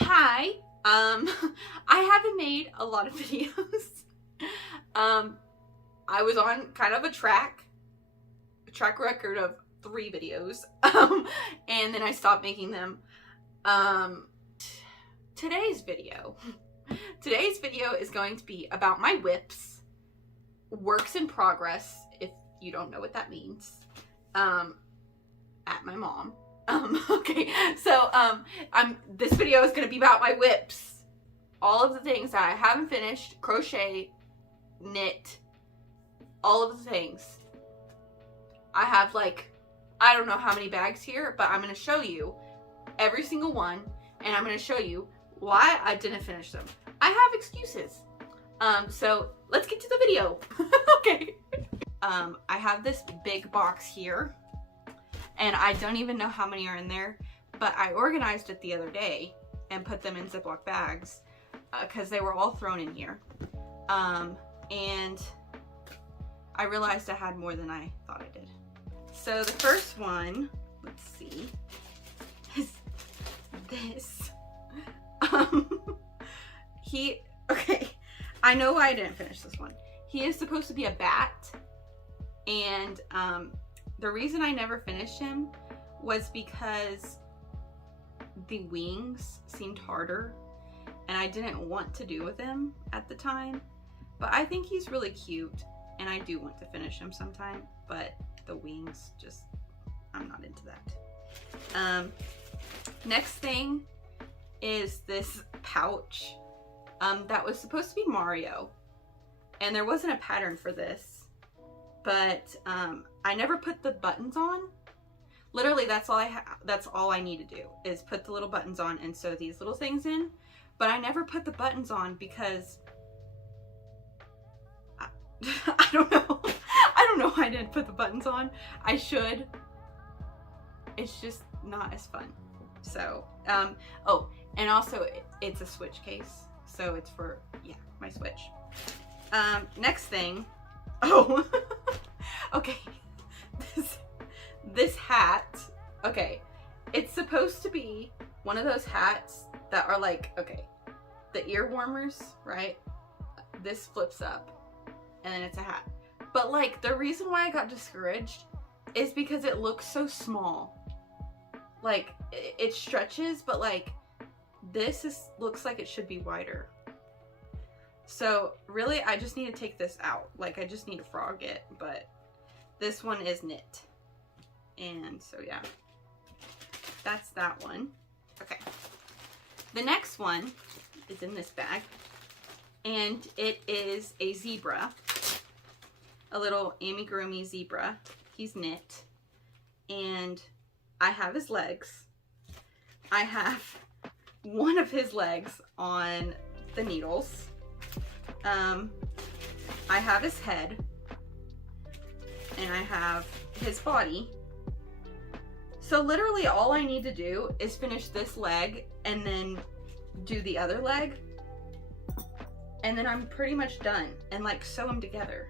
Hi. I haven't made a lot of videos. I was on kind of a track record of 3 videos. And then I stopped making them. Today's video is going to be about my whips, works in progress, if you don't know what that means, at my mom. Okay, so this video is going to be about my whips, all of the things that I haven't finished, crochet, knit, all of the things. I have like, I don't know how many bags here, but I'm going to show you every single one, and I'm going to show you why I didn't finish them. I have excuses. So let's get to the video. Okay. I have this big box here, and I don't even know how many are in there, but I organized it the other day and put them in Ziploc bags because they were all thrown in here. And I realized I had more than I thought I did. So the first one, let's see, is this. Okay, I know why I didn't finish this one. He is supposed to be a bat, and the reason I never finished him was because the wings seemed harder and I didn't want to do with him at the time. But I think he's really cute and I do want to finish him sometime, but the wings just, I'm not into that. Next thing is this pouch that was supposed to be Mario, and there wasn't a pattern for this, but I never put the buttons on. Literally, that's all I need to do is put the little buttons on and sew these little things in. But I never put the buttons on because I don't know. I don't know why I didn't put the buttons on. I should. It's just not as fun. So, oh, and also it's a Switch case, so it's for, yeah, my Switch. Next thing, oh, okay, this hat, okay, it's supposed to be one of those hats that are like, okay, the ear warmers, right? This flips up, and then it's a hat. But like, the reason why I got discouraged is because it looks so small. Like, it stretches, but like, this looks like it should be wider. So really, I just need to take this out. Like, I just need to frog it, but this one is knit. And so yeah, that's that one. Okay. The next one is in this bag, and it is a zebra, a little amigurumi zebra. He's knit, and I have his legs. I have one of his legs on the needles. I have his head, and I have his body. So literally all I need to do is finish this leg and then do the other leg, and then I'm pretty much done, and like sew them together.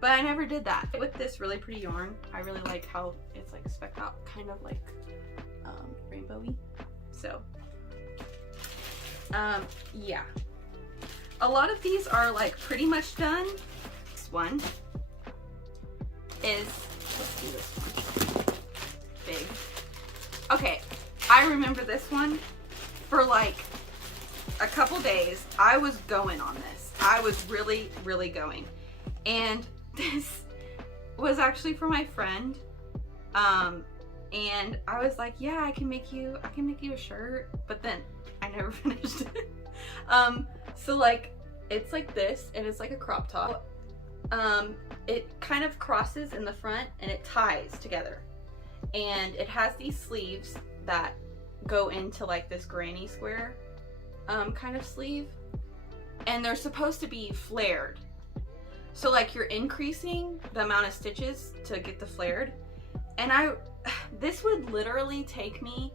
But I never did that. With this really pretty yarn, I really like how it's like specked out, kind of like rainbowy. So yeah, a lot of these are like pretty much done. This one is, let's do this one. Big. Okay, I remember this one for like a couple days. I was going on this. I was really, really going. And this was actually for my friend. And I was like, yeah, I can make you a shirt, but then I never finished it. So like, it's like this, and it's like a crop top. It kind of crosses in the front and it ties together. And it has these sleeves that go into like this granny square kind of sleeve, and they're supposed to be flared. So like, you're increasing the amount of stitches to get the flared. And this would literally take me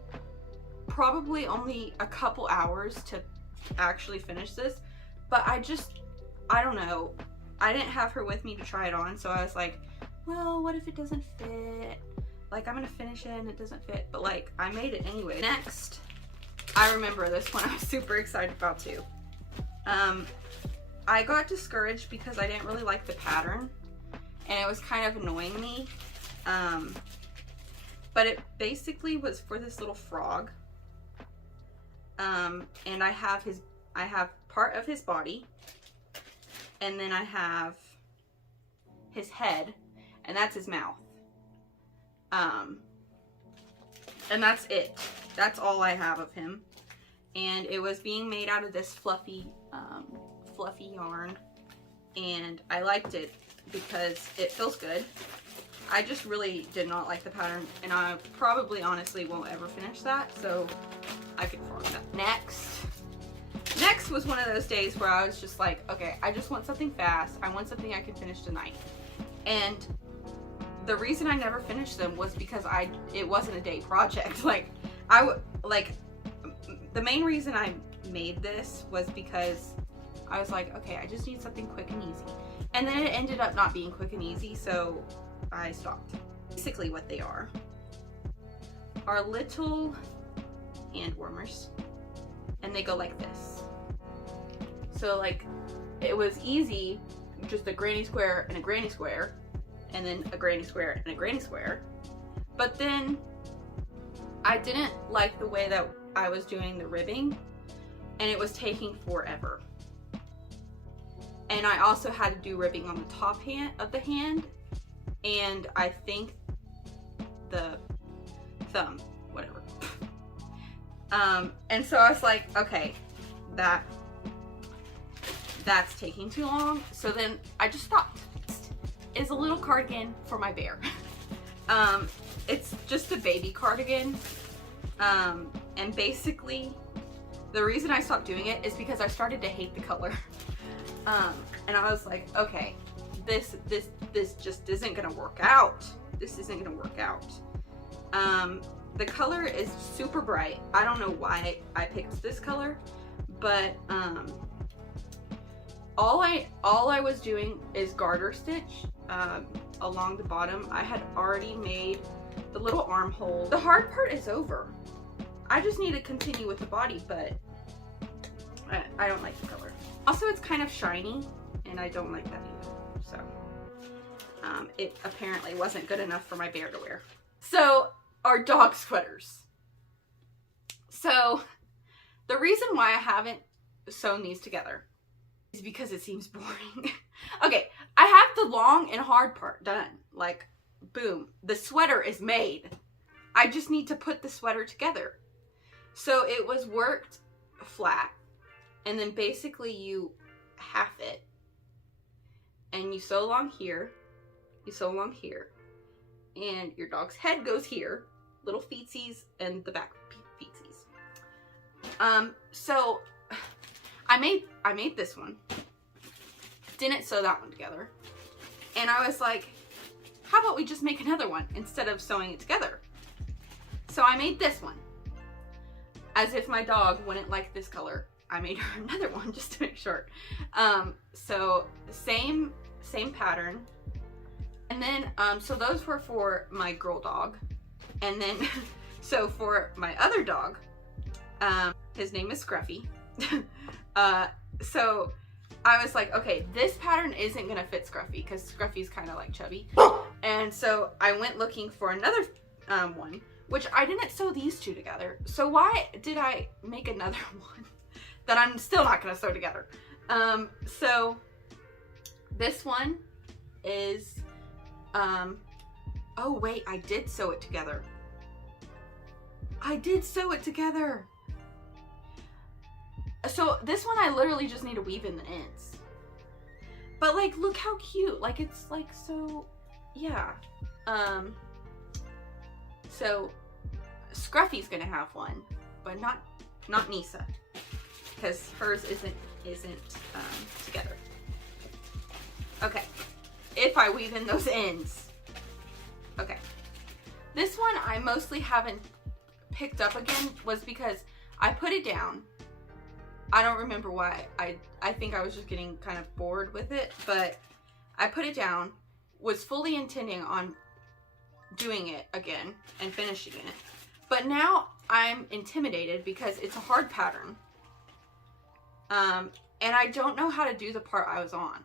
probably only a couple hours to actually finish this, but I don't know, I didn't have her with me to try it on, so I was like, well, what if it doesn't fit? Like, I'm gonna finish it and it doesn't fit, but like, I made it anyway. Next, I I remember this one I was super excited about too. I got discouraged because I didn't really like the pattern and it was kind of annoying me. But it basically was for this little frog. And I have part of his body, and then I have his head, and that's his mouth. And that's it. That's all I have of him. And it was being made out of this fluffy yarn, and I liked it because it feels good. I just really did not like the pattern, and I probably honestly won't ever finish that, so I could frog that. Next was one of those days where I was just like, okay, I just want something fast. I want something I can finish tonight. And the reason I never finished them was because it wasn't a day project. The main reason I made this was because I was like, okay, I just need something quick and easy. And then it ended up not being quick and easy, so I stopped. Basically what they are little hand warmers, and they go like this. So like, it was easy, just a granny square and a granny square, and then a granny square and a granny square. But then I didn't like the way that I was doing the ribbing, and it was taking forever. And I also had to do ribbing on the top of the hand, and I think the thumb, whatever. And so I was like, okay, that's taking too long. So then I just stopped. Is a little cardigan for my bear. It's just a baby cardigan. And basically the reason I stopped doing it is because I started to hate the color. And I was like, okay, this just isn't gonna work out. This isn't gonna work out. The color is super bright. I don't know why I picked this color, but all I was doing is garter stitch along the bottom. I had already made the little armhole. The hard part is over. I just need to continue with the body, but I don't like the color. Also, it's kind of shiny, and I don't like that either. So it apparently wasn't good enough for my bear to wear. So our dog sweaters. So the reason why I haven't sewn these together is because it seems boring. Okay, I have the long and hard part done. Like, boom, the sweater is made. I just need to put the sweater together. So it was worked flat, and then basically you half it, and you sew along here, you sew along here, and your dog's head goes here, little feetsies, and the back feetsies. So I made this one, didn't sew that one together, and I was like, how about we just make another one instead of sewing it together? So I made this one. As if my dog wouldn't like this color, I made her another one just to make sure. So same pattern. And then, so those were for my girl dog. And then, so for my other dog, his name is Scruffy. So I was like, okay, this pattern isn't gonna fit Scruffy because Scruffy's kind of like chubby. And so I went looking for another one, which I didn't sew these two together. So why did I make another one that I'm still not gonna sew together? So this one is, oh wait, I did sew it together. I did sew it together. So this one I literally just need to weave in the ends. But like, look how cute. Like, it's like so, yeah. So Scruffy's gonna have one, but not Nisa, because hers isn't together. Okay, if I weave in those ends. Okay, this one I mostly haven't picked up again was because I put it down. I don't remember why. I think I was just getting kind of bored with it, but I put it down, was fully intending on doing it again and finishing it, But now I'm intimidated because it's a hard pattern. And I don't know how to do the part I was on.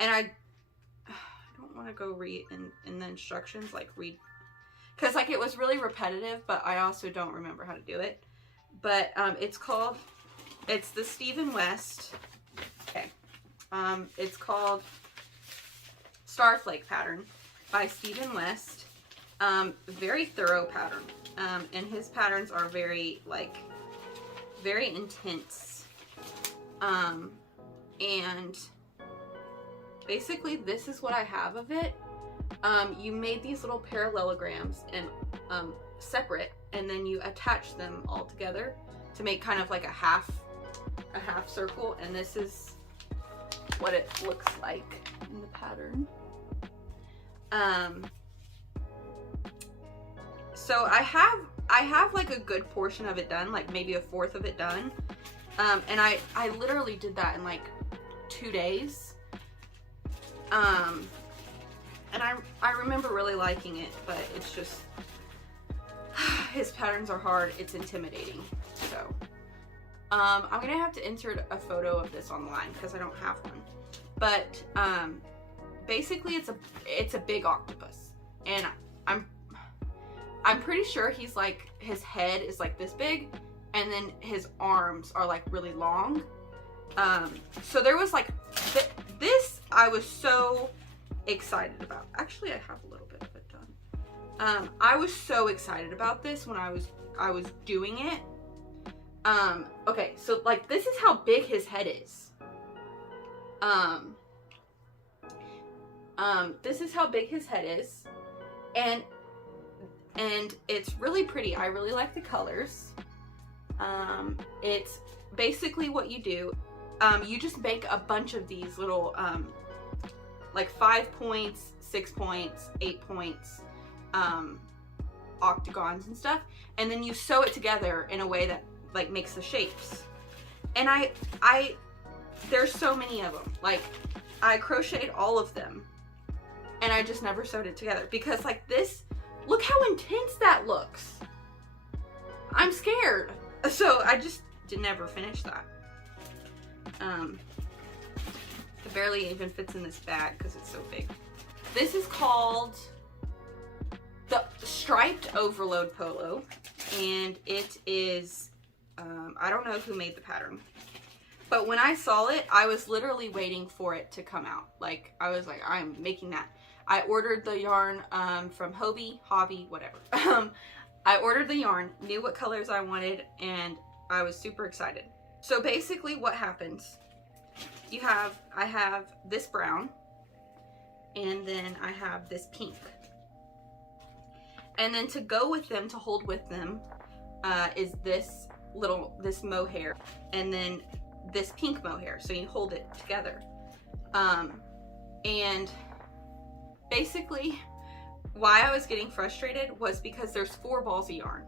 And I don't want to go read in the instructions, like read, because like it was really repetitive, but I also don't remember how to do it. But it's the Stephen West, okay, it's called Star Flake pattern by Stephen West. Very thorough pattern, and his patterns are very intense, and basically this is what I have of it. You made these little parallelograms and separate, and then you attach them all together to make kind of like a half circle, and this is what it looks like in the pattern. So I have like a good portion of it done, like maybe a fourth of it done, and I literally did that in like 2 days. And I remember really liking it, but it's just, his patterns are hard, it's intimidating. So, I'm gonna have to insert a photo of this online because I don't have one. But, basically it's a big octopus. And I'm pretty sure he's like, his head is like this big, and then his arms are like really long. So there was like, this I was so excited about. Actually, I have a little bit of it done. I was so excited about this when I was doing it. Okay, so like this is how big his head is. This is how big his head is, and it's really pretty. I really like the colors. It's basically what you do. You just make a bunch of these little, like 5 points, 6 points, 8 points, octagons and stuff, and then you sew it together in a way that like makes the shapes. And there's so many of them. Like, I crocheted all of them, and I just never sewed it together because like this, look how intense that looks. I'm scared. So I just never finished that. It barely even fits in this bag because it's so big. This is called the Striped Overload Polo, and it is, I don't know who made the pattern, but when I saw it, I was literally waiting for it to come out. Like, I was like, I'm making that. I ordered the yarn from Hobby, whatever. I ordered the yarn, knew what colors I wanted, and I was super excited. So basically what happens, I have this brown, and then I have this pink. And then to go with them, to hold with them, is this mohair, and then this pink mohair, so you hold it together. And basically why I was getting frustrated was because there's 4 balls of yarn.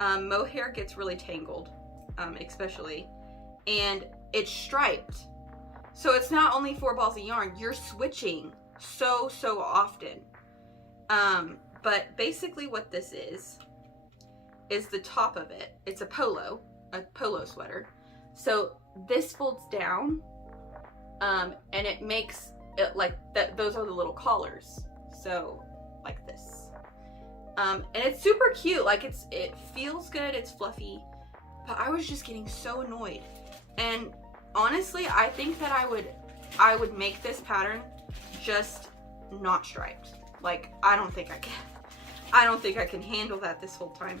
Mohair gets really tangled, especially, and it's striped. So it's not only 4 balls of yarn, you're switching so often. But basically what this is the top of it. It's a polo sweater. So this folds down, and it makes it like that. Those are the little collars. So like this. And it's super cute. Like it feels good. It's fluffy, but I was just getting so annoyed. And honestly, I think that I would make this pattern just not striped. Like, I don't think I can handle that this whole time,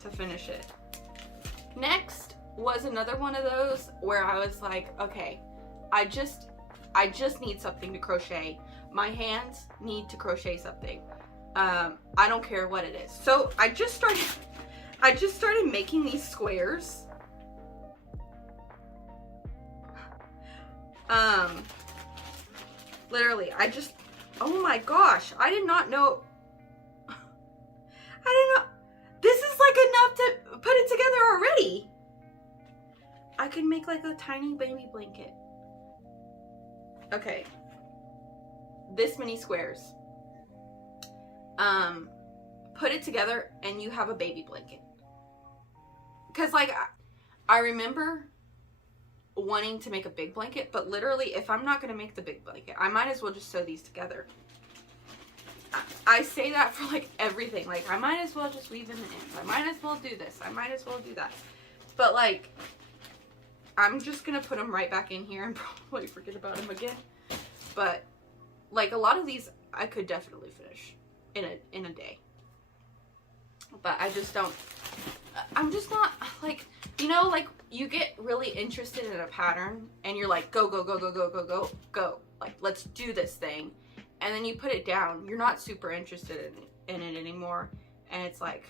to finish it. Next was another one of those where I was like, okay, I just need something to crochet. My hands need to crochet something. I don't care what it is. So I just started making these squares. Literally, oh my gosh, I did not know. This is like enough to put it together already. I could make like a tiny baby blanket. Okay. This many squares. put it together and you have a baby blanket. Because like I remember wanting to make a big blanket, but literally if I'm not going to make the big blanket, I might as well just sew these together. I say that for like everything. Like I might as well just weave in the ends. I might as well do this. I might as well do that. But like I'm just going to put them right back in here and probably forget about them again. But like a lot of these I could definitely finish in a day. But I just don't, I'm just not like, you know, like you get really interested in a pattern and you're like, go, go, go, go, go, go, go, go. Like, let's do this thing. And then you put it down. You're not super interested in it anymore. And it's like,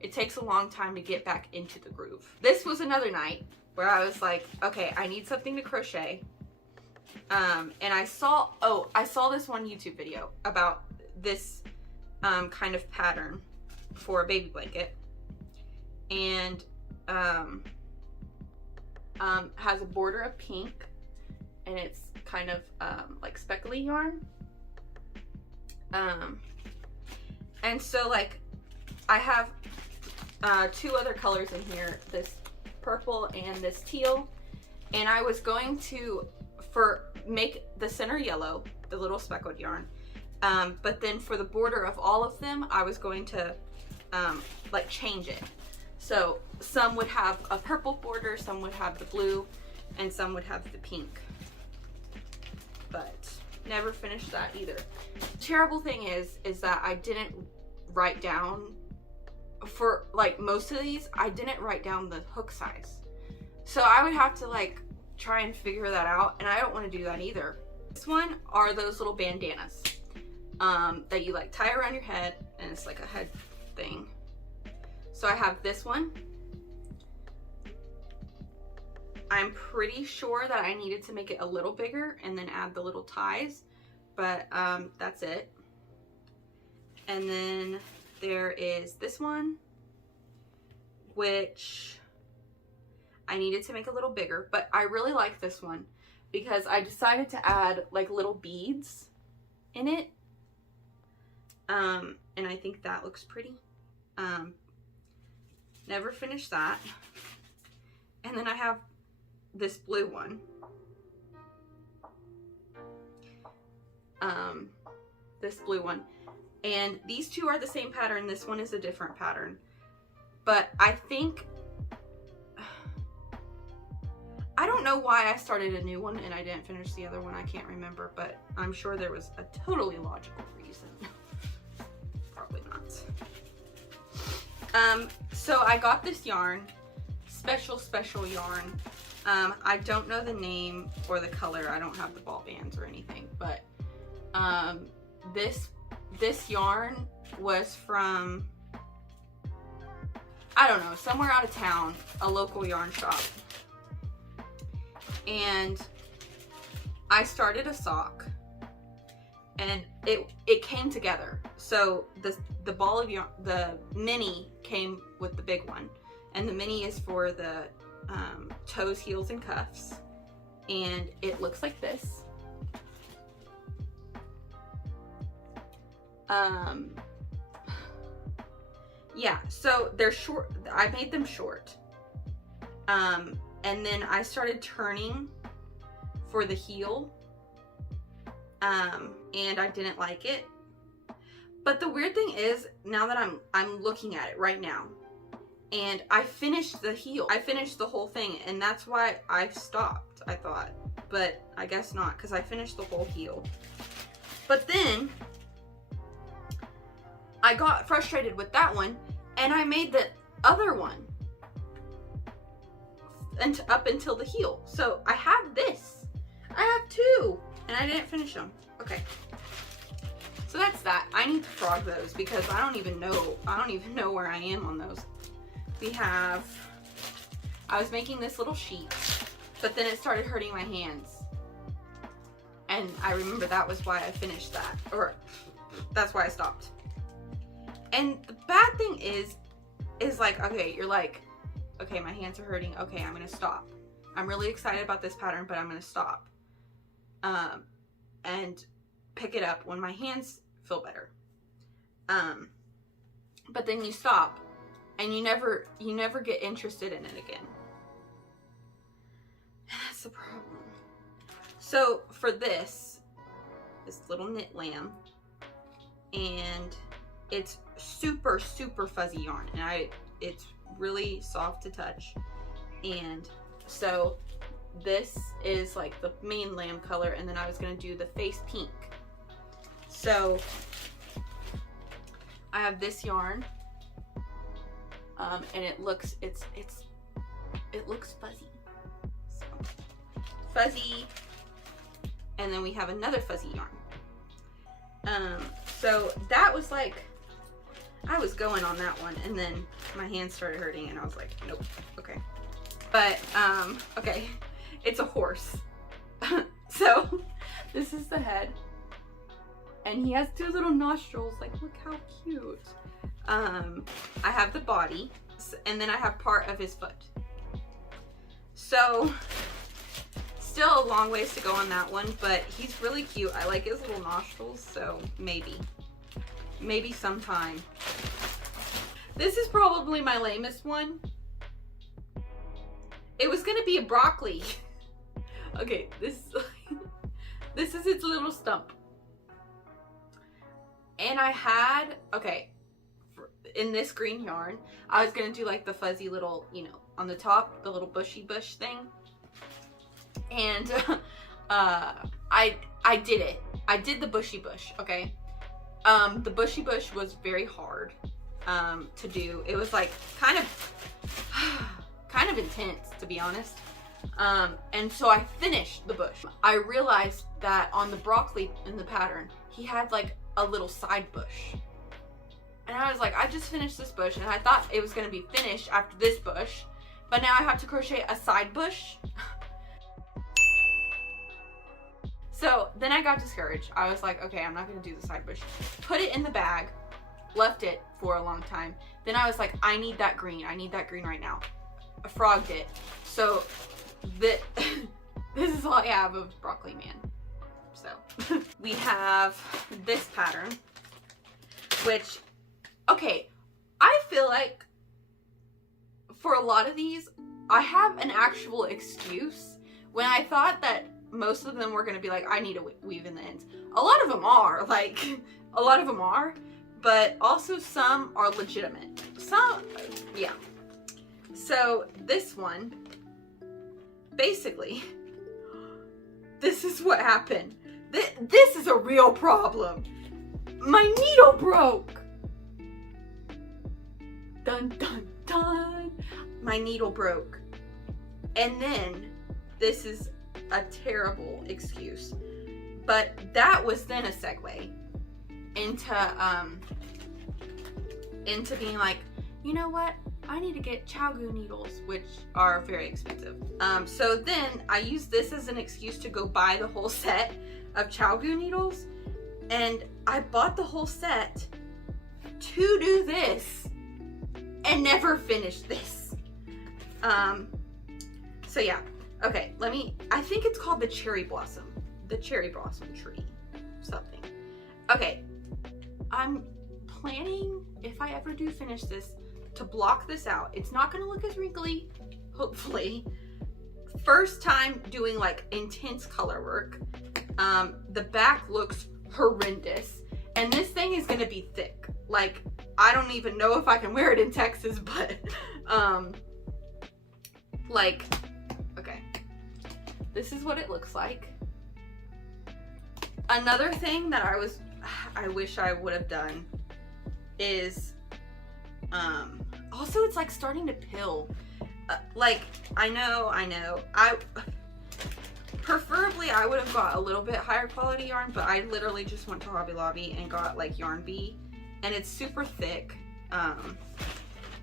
it takes a long time to get back into the groove. This was another night where I was like, okay, I need something to crochet. And I saw this one YouTube video about this kind of pattern for a baby blanket, and has a border of pink, and it's kind of like speckly yarn, and so like I have two other colors in here, this purple and this teal, and I was going to make the center yellow, the little speckled yarn, but then for the border of all of them I was going to like change it. So some would have a purple border, some would have the blue, and some would have the pink. But never finished that either. Terrible thing is that I didn't write down, for like most of these, I didn't write down the hook size. So I would have to like try and figure that out, and I don't want to do that either. This one are those little bandanas that you like tie around your head, and it's like a head thing. So I have this one. I'm pretty sure that I needed to make it a little bigger and then add the little ties, but that's it. And then there is this one, which I needed to make a little bigger, but I really like this one because I decided to add like little beads in it. And I think that looks pretty. Never finished that. And then I have this blue one. This blue one. And these two are the same pattern. This one is a different pattern. But I think, I don't know why I started a new one and I didn't finish the other one. I can't remember, but I'm sure there was a totally logical reason. Probably not. So I got this yarn, special yarn. I don't know the name or the color. I don't have the ball bands or anything, but this yarn was from, I don't know, somewhere out of town, a local yarn shop. And I started a sock, and it came together. So the ball of yarn, the mini came with the big one, and the mini is for the toes, heels, and cuffs, and it looks like this. Yeah, so they're short. I made them short, and then I started turning for the heel, and I didn't like it. But the weird thing is, now that I'm looking at it right now, and I finished the heel. I finished the whole thing, and that's why I stopped, I thought. But I guess not, because I finished the whole heel. But then I got frustrated with that one, and I made the other one and up until the heel. So I have this. I have two, and I didn't finish them. Okay. So that's that. I need to frog those because I don't even know where I am on those. I was making this little sheet, but then it started hurting my hands. And I remember that was why I finished that, or that's why I stopped. And the bad thing is like, okay, you're like, okay, my hands are hurting. Okay, I'm gonna stop. I'm really excited about this pattern, but I'm gonna stop. And pick it up when my hands feel better. But then you stop and you never get interested in it again. That's the problem. So for this little knit lamb, and it's super, super fuzzy yarn, and it's really soft to touch. And so this is like the main lamb color, and then I was gonna do the face pink. So I have this yarn, and it looks fuzzy. So fuzzy, and then we have another fuzzy yarn. So that was like, I was going on that one, and then my hands started hurting, and I was like, nope, okay. But okay, it's a horse. So this is the head, and he has 2 little nostrils. Like, look how cute. I have the body, and then I have part of his foot. So still a long ways to go on that one, but he's really cute. I like his little nostrils, so maybe sometime. This is probably my lamest one. It was gonna be a broccoli. Okay, this is its little stump. And I had, okay, in this green yarn, I was gonna do like the fuzzy little, you know, on the top, the little bushy bush thing. And I did it. I did the bushy bush, okay? The bushy bush was very hard to do. It was like kind of intense, to be honest. And so I finished the bush. I realized that on the broccoli in the pattern, he had like a little side bush. And I was like, I just finished this bush, and I thought it was gonna be finished after this bush, but now I have to crochet a side bush. So then I got discouraged. I was like, okay, I'm not gonna do the side bush. Put it in the bag, left it for a long time. Then I was like, I need that green. I need that green right now. I frogged it. So this is all I have of Broccoli Man. So we have this pattern, which, okay, I feel like for a lot of these, I have an actual excuse when I thought that most of them were going to be like, I need to weave in the ends. A lot of them are, but also some are legitimate. Some, yeah. So this one, basically, this is what happened. This is a real problem. My needle broke. Dun, dun, dun. My needle broke. And then, this is a terrible excuse, but that was then a segue into being like, you know what, I need to get Chaogu needles, which are very expensive. So then I used this as an excuse to go buy the whole set of Chaogu needles, and I bought the whole set to do this and never finished this. So yeah. Okay, I think it's called the cherry blossom tree, something. Okay, I'm planning, if I ever do finish this, to block this out. It's not gonna look as wrinkly, hopefully. First time doing like intense color work. The back looks horrendous, and this thing is gonna be thick. Like, I don't even know if I can wear it in Texas, but, like, okay, this is what it looks like. Another thing that I wish I would have done is, also it's like starting to pill. Like, I know, preferably I would have got a little bit higher quality yarn, but I literally just went to Hobby Lobby and got like Yarn Bee, and it's super thick.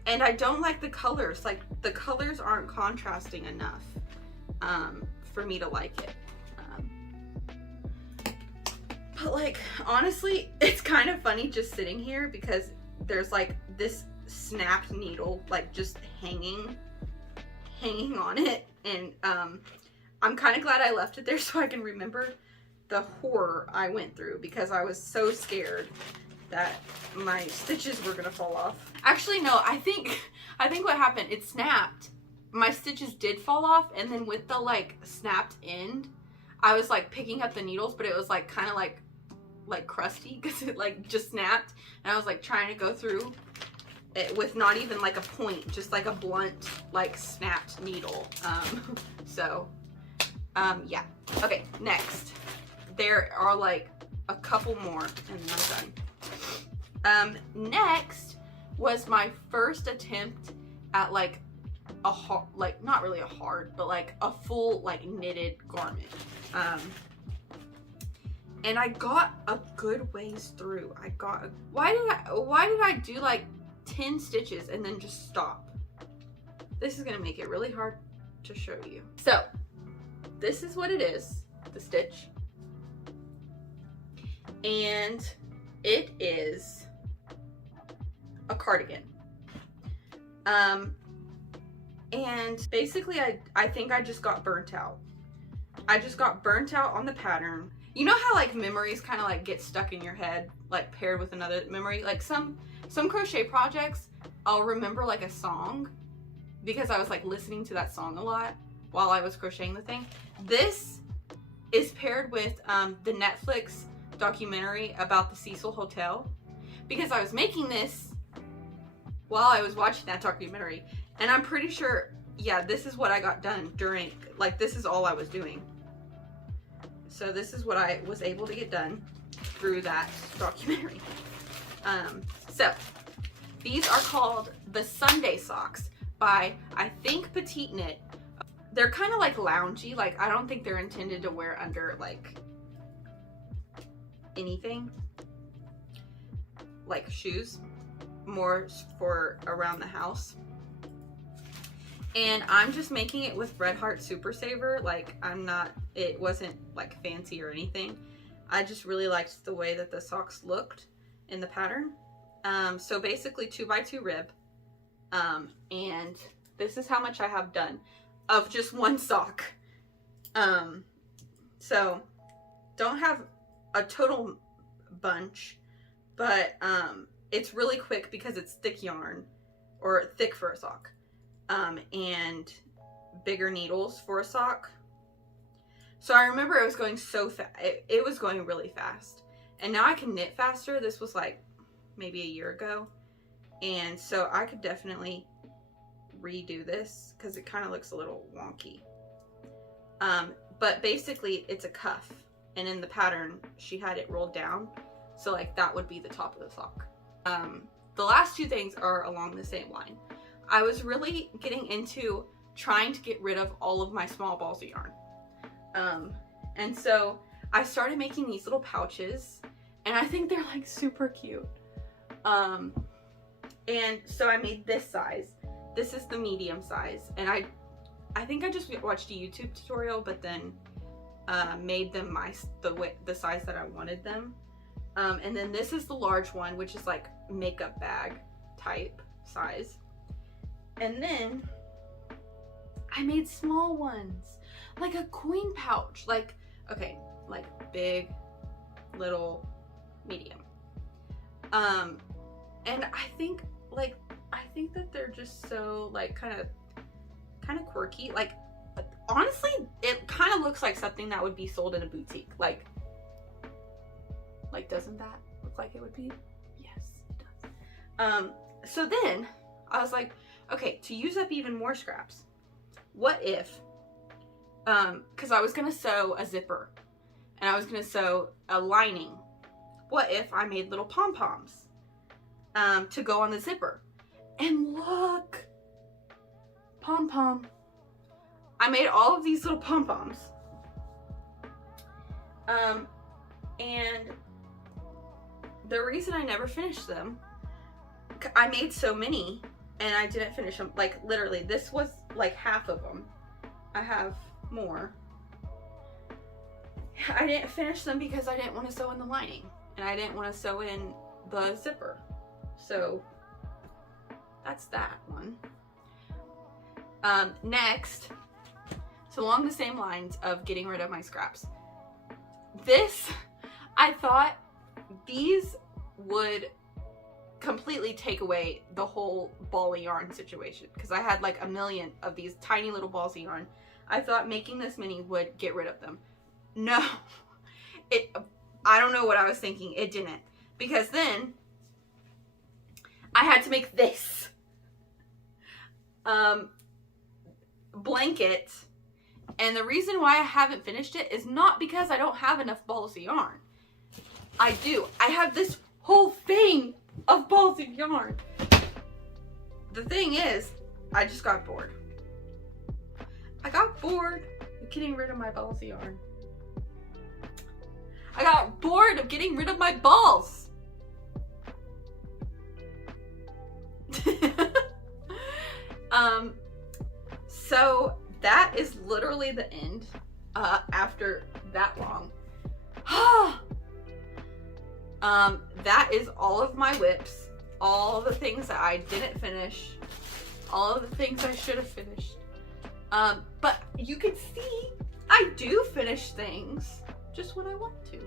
And I don't like the colors. Like, the colors aren't contrasting enough for me to like it. But like, honestly, it's kind of funny just sitting here because there's like this snapped needle like just hanging on it, and I'm kind of glad I left it there so I can remember the horror I went through, because I was so scared that my stitches were gonna fall off. Actually, no, I think what happened, it snapped. My stitches did fall off, and then with the like snapped end, I was like picking up the needles, but it was like kind of like crusty because it like just snapped, and I was like trying to go through it with not even like a point, just like a blunt like snapped needle. Yeah. Okay, next. There are like a couple more and then I'm done. Next was my first attempt at like a hard, like not really a hard, but like a full like knitted garment. And I got a good ways through. Why did I do like 10 stitches and then just stop? This is gonna make it really hard to show you. So this is what it is, the stitch. And it is a cardigan. And basically I think I just got burnt out. I just got burnt out on the pattern. You know how like memories kind of like get stuck in your head, like paired with another memory? Like some crochet projects, I'll remember like a song because I was like listening to that song a lot while I was crocheting the thing. This is paired with the Netflix documentary about the Cecil Hotel, because I was making this while I was watching that documentary, and I'm pretty sure, yeah, this is what I got done during, like this is all I was doing. So this is what I was able to get done through that documentary. So these are called the Sunday socks by, I think, Petiteknit. They're kind of like loungy, like I don't think they're intended to wear under like anything, like shoes, more for around the house. And I'm just making it with Red Heart Super Saver. Like it wasn't like fancy or anything. I just really liked the way that the socks looked in the pattern. So basically 2x2 rib. And this is how much I have done of just one sock. So don't have a total bunch, but it's really quick because it's thick yarn, or thick for a sock. And bigger needles for a sock. So I remember it was going so fast. It was going really fast. And now I can knit faster. This was like maybe a year ago. And so I could definitely redo this because it kind of looks a little wonky. But basically it's a cuff. And in the pattern, she had it rolled down. So like that would be the top of the sock. The last two things are along the same line. I was really getting into trying to get rid of all of my small balls of yarn. And so I started making these little pouches, and I think they're like super cute. And so I made this size. This is the medium size, and I think I just watched a YouTube tutorial, but then made them the size that I wanted them. And then this is the large one, which is like makeup bag type size. And then I made small ones, like a queen pouch, like, okay, like big, little, medium. And I think that they're just so like kind of quirky. Like honestly, it kind of looks like something that would be sold in a boutique. Like doesn't that look like it would be? Yes, it does. So then I was like, okay, to use up even more scraps, what if, because I was going to sew a zipper, and I was going to sew a lining. What if I made little pom-poms to go on the zipper? And look, pom-pom. I made all of these little pom-poms. And the reason I never finished them, I made so many and I didn't finish them. Like literally, this was like half of them. I have more. I didn't finish them because I didn't want to sew in the lining, and I didn't want to sew in the zipper. So that's that one. Next, so along the same lines of getting rid of my scraps, this, I thought these would completely take away the whole ball of yarn situation, because I had like a million of these tiny little balls of yarn. I thought making this mini would get rid of them. No, I don't know what I was thinking. It didn't, because then I had to make this blanket, and the reason why I haven't finished it is not because I don't have enough balls of yarn. I do. I have this whole thing of balls of yarn. The thing is, I just got bored. I got bored of getting rid of my balls of yarn. I got bored of getting rid of my balls. So that is literally the end after that long. That is all of my whips, all the things that I didn't finish, all of the things I should have finished. But you can see I do finish things just when I want to.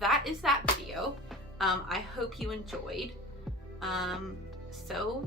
That is that video. I hope you enjoyed. So